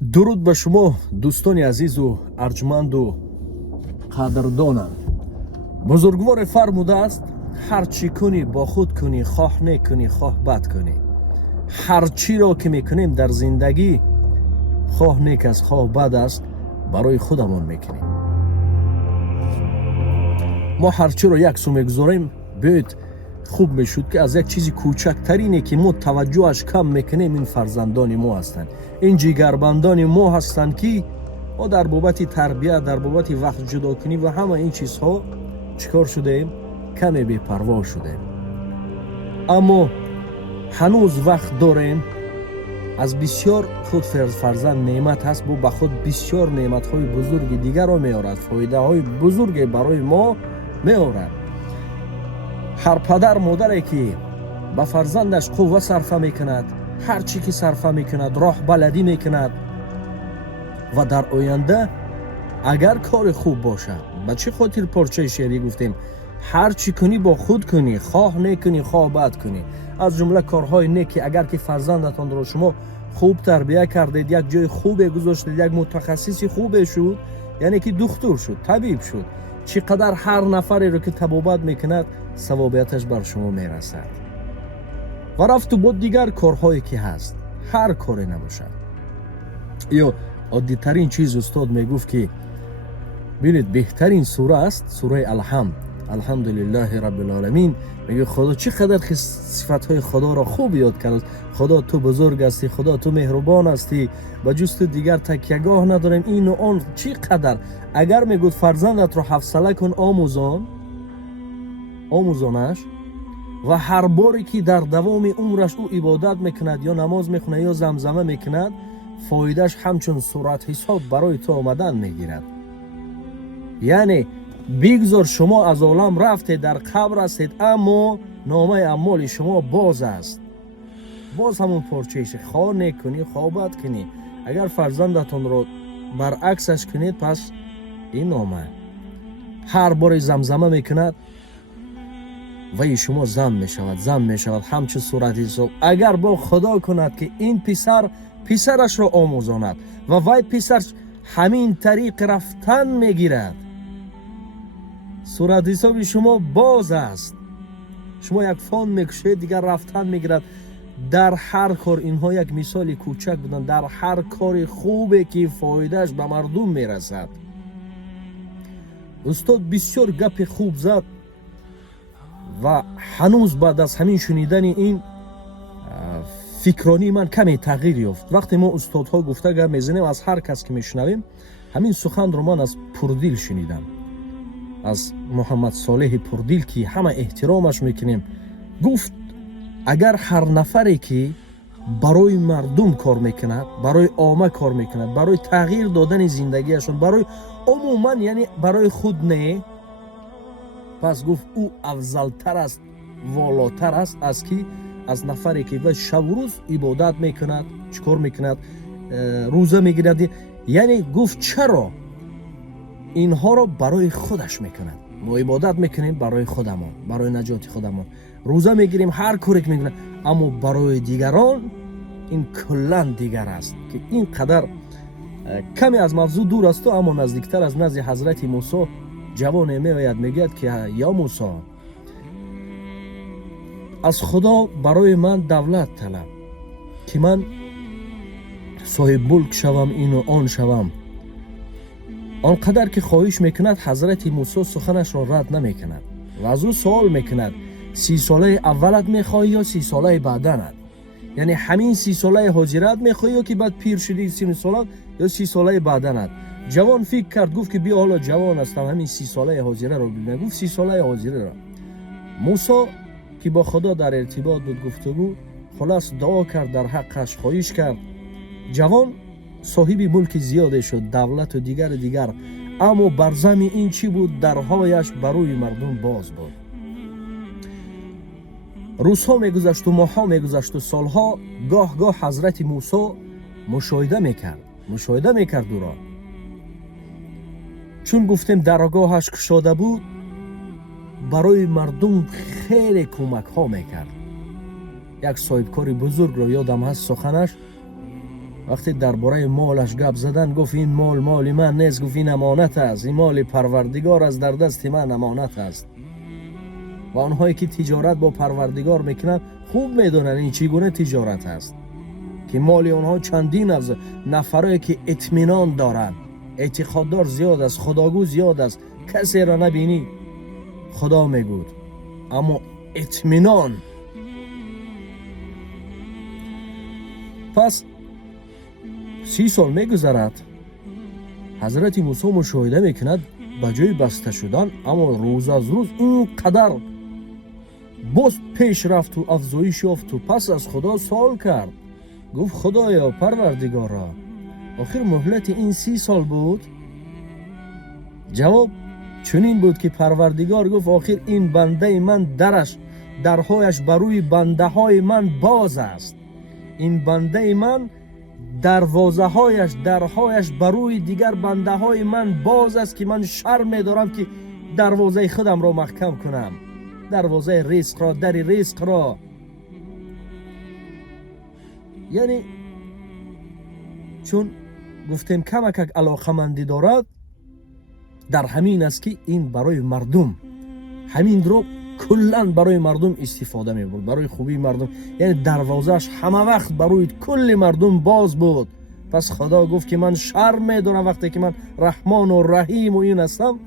дуруд ба шумо дӯстони азизу арҷманду қадрдонам. бузургворе фармудааст: ҳар чӣ кунӣ бо худ кунӣ, хоҳ нек кунӣ, хоҳ бад кунӣ. ҳар чиро ки мекунем дар зиндагӣ, хоҳ нек аст, хоҳ бад аст, барои худамон мекунем. мо ҳар чиро як сум мегузорем, биёед хуб мешуд ки аз як чизи кӯчактарине ки мо таваҷҷӯҳаш кам мекунем, ин фарзандони мо ҳастанд, ин ҷигарбандони мо ҳастанд ки мо дар бобати тарбия, дар бобати вақт ҷудокунӣ ва ҳама ин чизҳо чикор шудаем, каме бепарво шудаем. аммо ҳанӯз вақт дорем. аз бисёр худ фарзанд неъмат ҳаст, бо ба худ бисёр неъматҳои бузурги дигарро меорад, фоидаҳои бузурге барои мо меорад. ҳар падар модаре ки ба фарзандаш қувва сарфа мекунад, ҳар чӣ ки сарфа мекунад, роҳбаладӣ мекунад ва дар оянда агар кори хуб бошад, ба чӣ хотир порчаи шеърӣ гуфтем: ҳар чӣ кунӣ бо худ кунӣ, хоҳ нек кунӣ, хоҳ бад кунӣ. аз ҷумла корҳои нек ки агар ки фарзандатонро шумо хуб тарбия кардед, як ҷои хубе гузоштед, як мутахассиси хубе шуд, яъне ки духтур шуд, табиб шуд, чӣ қадар ҳар нафареро ки табобат мекунад, савобияташ бар шумо мерасад. ва рафту бо дигар корҳое ки ҳаст, ҳар коре набошад. ё оддитарин чиз устод мегуфт ки бинед беҳтарин сура аст сураи алҳамд, алҳамдулиллаҳи раббилоламин. меге худо чӣ қадар сифатҳои худоро хуб ёд кард. худо ту бузург ҳастӣ, худо ту меҳрубон ҳастӣ, ба ҷуз ту дигар такягоҳ надорем, ину он. чӣ қадар агар мегӯфт фарзандатро ҳафсала кун, омӯзонаш, ва ҳар боре ки дар давоми умраш ӯ ибодат мекунад, ё намоз мехонад, ё замзама мекунад, фоидаш ҳамчун суратҳисоб барои ту омадан мегирад. яъне бигзор шумо аз олам рафтед, дар қабр ҳастед, аммо номаи аъмоли шумо боз аст. боз ҳамон порчаише, хоҳ нек кунӣ, хоҳ бад кунӣ. агар фарзандатонро баръаксаш кунед, пас ин нома ҳар боре замзама мекунад, ваи шумо зам мешавад, ҳамчун сурати ҳисоб. агар бо худо кунад ки ин писар писарашро омӯзонад ва вай писар ҳамин тариқ рафтан мегирад, сурати ҳисоби шумо боз аст. шумо як фон мекушед, дигар рафтан мегирад. дар ҳар кор, инҳо як мисоли кӯчак буданд, дар ҳар кори хубе ки фоидааш ба мардум мерасад. устод бисёр гапи хуб зад ва ҳанӯз баъд аз ҳамин шунидани ин фикронии ман каме тағйир ёфт. вақте мо устодҳо гуфта гап мезанем, аз ҳар кас ки мешунавем, ҳамин суханро ман аз Пурдил шунидам, аз Муҳаммад Солеҳи Пурдил, ки ҳама эҳтиромаш мекунем. гуфт агар ҳар нафаре ки барои мардум кор мекунад, барои омма кор мекунад, барои тағйир додани зиндагиашон, барои умуман, яъне барои худ не, пас гуфт ӯ афзалтар аст, волотар аст аз ки аз нафаре ки ва шабу рӯз ибодат мекунад, чӣ кор мекунад, рӯза мегирад. яъне гуфт чаро инҳоро барои худаш мекунад. мо ибодат мекунем барои худамон, барои наҷоти худамон, рӯза мегирем, ҳар коре ки мекунем, аммо барои дигарон ин куллан дигар аст. ки ин қадар каме аз мавзӯъ дур асту, аммо наздиктар аз назди ҳазрати Мусо ҷавоне меояд, мегӯяд ки ё Мусо, аз худо барои ман давлат талаб, ки ман соҳибмулк шавам, ину он шавам. он қадар ки хоҳиш мекунад, ҳазрати Мусо суханашро рад намекунад ва аз ӯ суол мекунад: 30 солаи аввалат мехоҳӣ ё 30 солаи баъданат? яъне ҳамин 30 солаи ҳоҷират мехоҳӣ ё ки баъд пир шуди 30 солат, ё 30 солаи баъданат? ҷавон фикр кард, гуфт ки биё ҳоло ҷавон ҳастам, ҳамин 30 солаи ҳоҷираро бибинам. гуфт 30 солаи ҳоҷираро. мусо ки бо худо дар иртибот буд, гуфтугӯ, хулас дуо кард, дар ҳаққаш хоҳиш кард. ҷавон соҳиби мулки зиёде шуд, давлату дигар, аммо бар зами ин чӣ буд? дарҳояш ба рӯи мардум боз буд. рӯзҳо мегузашту, моҳҳо мегузашту, солҳо. гоҳ-гоҳ ҳазрати Мусо мушоҳида мекард ӯро. чун гуфтем даргоҳаш кушода буд, барои мардум хеле кӯмакҳо мекард. як соҳибкори бузургро ёдам ҳаст, суханаш وقتی درباره مالش گپ زدن گفت این مال مال من نیست، گفت این امانت است، این مال پروردگار از در دست من امانت است. و آنهایی که تجارت با پروردگار میکنن خوب میدونن این چگونه تجارت است که مال آنها چندین از نفرایی که اطمینان دارن، اعتقاددار زیاد است، خداگو زیاد است، کسی را نبینی خدا میگود، اما اطمینان. پس 30 سال میگذرد، حضرت موسی مشاهده میکند به جای بسته شدن، اما روز از روز اینقدر باز پیش رفت و افزایش یافت و پس از خدا سوال کرد، گفت خدایا پروردگارا آخر مهلت این 30 سال بود؟ جواب چنین بود که پروردگار گفت آخر این بنده من درهایش بروی بنده های من باز است، این بنده من درهایش بروی دیگر بنده های من باز است که من شرم دارم که دروازه خودم را محکم کنم، دروازه رزق را، در رزق را. یعنی چون گفتیم کمک علاقمندی دارد، در همین است که این برای مردم همین رو کلن برای مردم استفاده می بود، برای خوبی مردم، یعنی دروازهش همه وقت برای کل مردم باز بود. پس خدا گفت که من شرم دارم وقتی که من رحمان و رحیم و این هستم،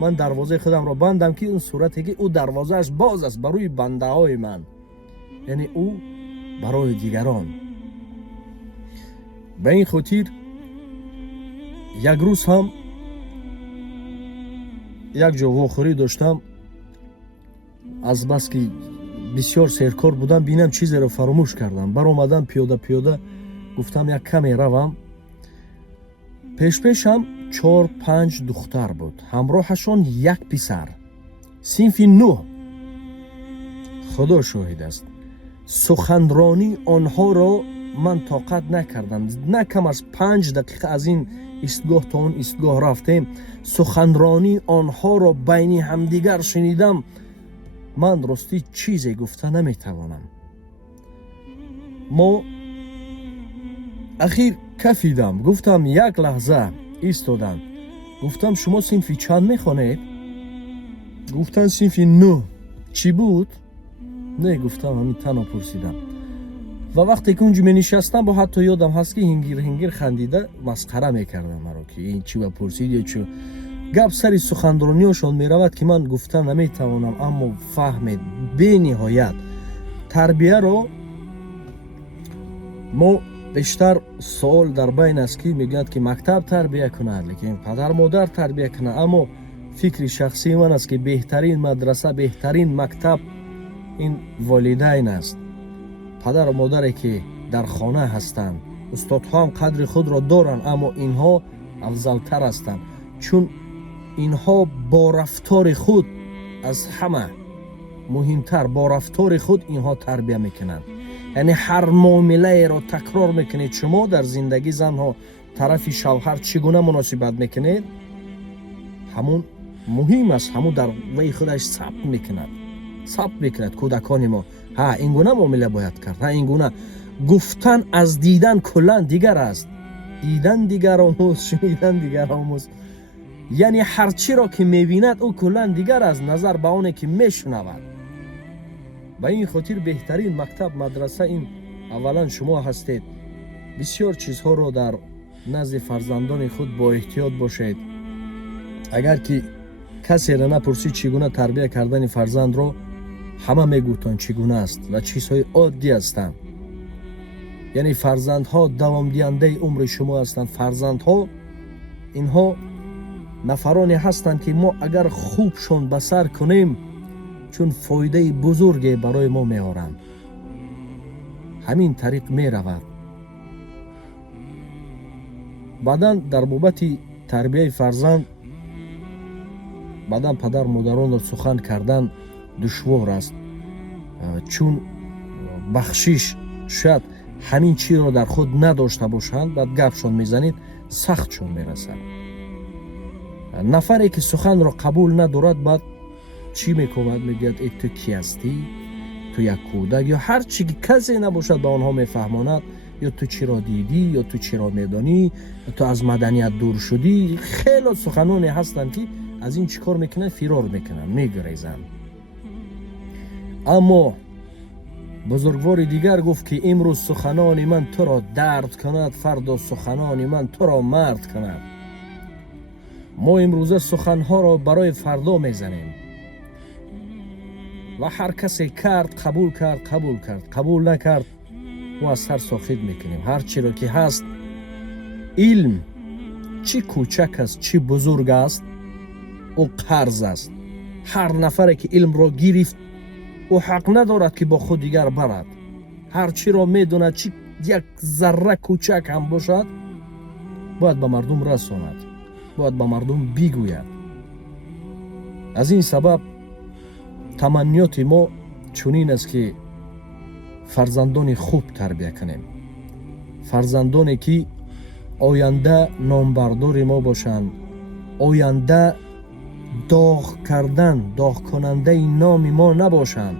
من دروازه خودم را بندم که اون صورتی که او دروازهش باز است برای بنده های من، یعنی او برای دیگران. به این خاطر یک روز هم یک جا واخوری داشتم، از بس که بسیار سرکار بودم بینم چیزی رو فراموش کردم، بر اومدم پیاده گفتم یک کمی روم. پیشم 4-5 دختر بود، همراهشان یک پسر صنف 9. خدا شاهد است سخنرانی آنها را من طاقت نکردم، نه کم از 5 دقیقه از این ایستگاه تا اون ایستگاه رفتیم، سخنرانی آنها را بین همدیگر شنیدم. من راستی چیزی گفته نمیتوانم. ما اخیر کفیدم، گفتم یک لحظه ایستادم، گفتم شما صنف چند میخوانید؟ گفتن صنف 9. چی بود؟ نه گفتم همین تنها پرسیدم. و وقتی که اونجا می نشستم با حتی یادم هست که هنگیر خندیده مسخره میکردم مرا که این چی با پرسید یا چی. گپ سری سخنرانیشان می رود که من گفتن نمیتوانم، اما فهمید به نهایت تربیه رو ما بیشتر سوال در بین است که میگوید که مکتب تربیه کند، لیکن پدر مادر تربیه کنه. اما فکر شخصی من است که بهترین مدرسه، بهترین مکتب این والدین است. پدر و مادری که در خانه هستند، استادها هم قدر خود را دارند، اما اینها افضلتر هستند، چون اینها با رفتار خود از همه مهمتر، با رفتار خود اینها تربیه میکنند. یعنی هر معامله را تکرار میکنید شما در زندگی زنها طرف شوهر چگونه مناسبت میکنید، همون مهم است، همون در وی خودش ثبت میکند کودکان ما. ها این گونه معامله باید کرد، ها این گونه. گفتن از دیدن کلا دیگر است، دیدن دیگر آموز، شنیدن دیگر آموز. یعنی هر چی را که میبیند او کلا دیگر از نظر به اونه که میشنود. به این خاطر بهترین مکتب، مدرسه این اولا شما هستید. بسیار چیزها رو در نزد فرزندان خود با احتیاط باشید. اگر که کسی را نپرسید چگونه تربیه کردن فرزند رو، همه میگوتن چگونه است و چیزهای عادی هستند. یعنی فرزندها دوام دهنده عمر شما هستند. فرزندها اینها نفرانی هستند که ما اگر خوبشون بسر کنیم چون فایده بزرگی برای ما میارند. همین طریق میرود. بعداً در بابت تربیه فرزند بعداً پدر مادران را سخن کردن دشوار است، چون بخشش شاید همین چی را در خود نداشته باشند، بعد گپشون میزنید سختشون میرسد. نفری که سخن را قبول ندارد بعد چی میکند؟ میگوید ای تو کی هستی؟ تو یک کودک، یا هر چی که کسی نباشد به آنها میفهماند یا تو چرا دیدی، یا تو چرا میدانی، یا تو از مدنیت دور شدی. خیلی سخنانی هستند که از این چیکار میکنن؟ فرار میکنن، میگریزن. اما بزرگوار دیگر گفت که امروز سخنان من تو را درد کند، فردا سخنان من تو را مرد کند. ما امروزه سخنها را برای فردا میزنیم و هر کسی کرد قبول کرد، قبول نکرد و از سر ساخت میکنیم. هر چی را که هست، علم چی کوچک است چی بزرگ است، او قرض است. هر نفر که علم را گرفت او حق ندارد که با خود دیگر برد. هر چی را میدوند، چی یک ذره کوچک هم باشد، باید به مردم رساند، باید به مردم بگوید. از این سبب تمنیات ما چنین است که فرزندان خوب تربیت کنیم، فرزندانی که آینده نامبردار ما باشند، آینده داغ کننده نام ما نباشند.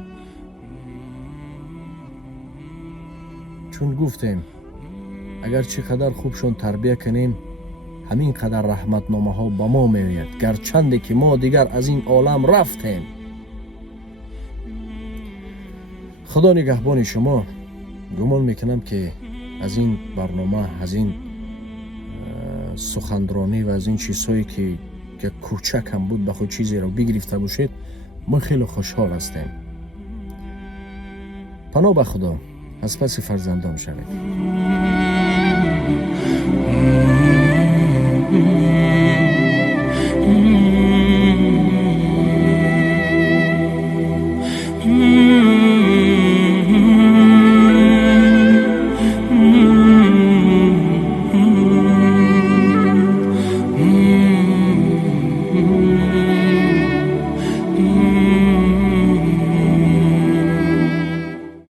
چون گفتیم اگر چقدر خوبشون تربیت کنیم، همین قدر رحمتنامه ها به ما میآید، گرچنده که ما دیگر از این عالم رفتیم. خدا نگهبان شما. گمان میکنم که از این برنامه، از این سخنرانی و از این چیزهایی که کوچک هم بود به خود چیزی را بگرفته باشید، ما خیلی خوشحال هستیم. پناه به خدا، از پس فرزندان شوید.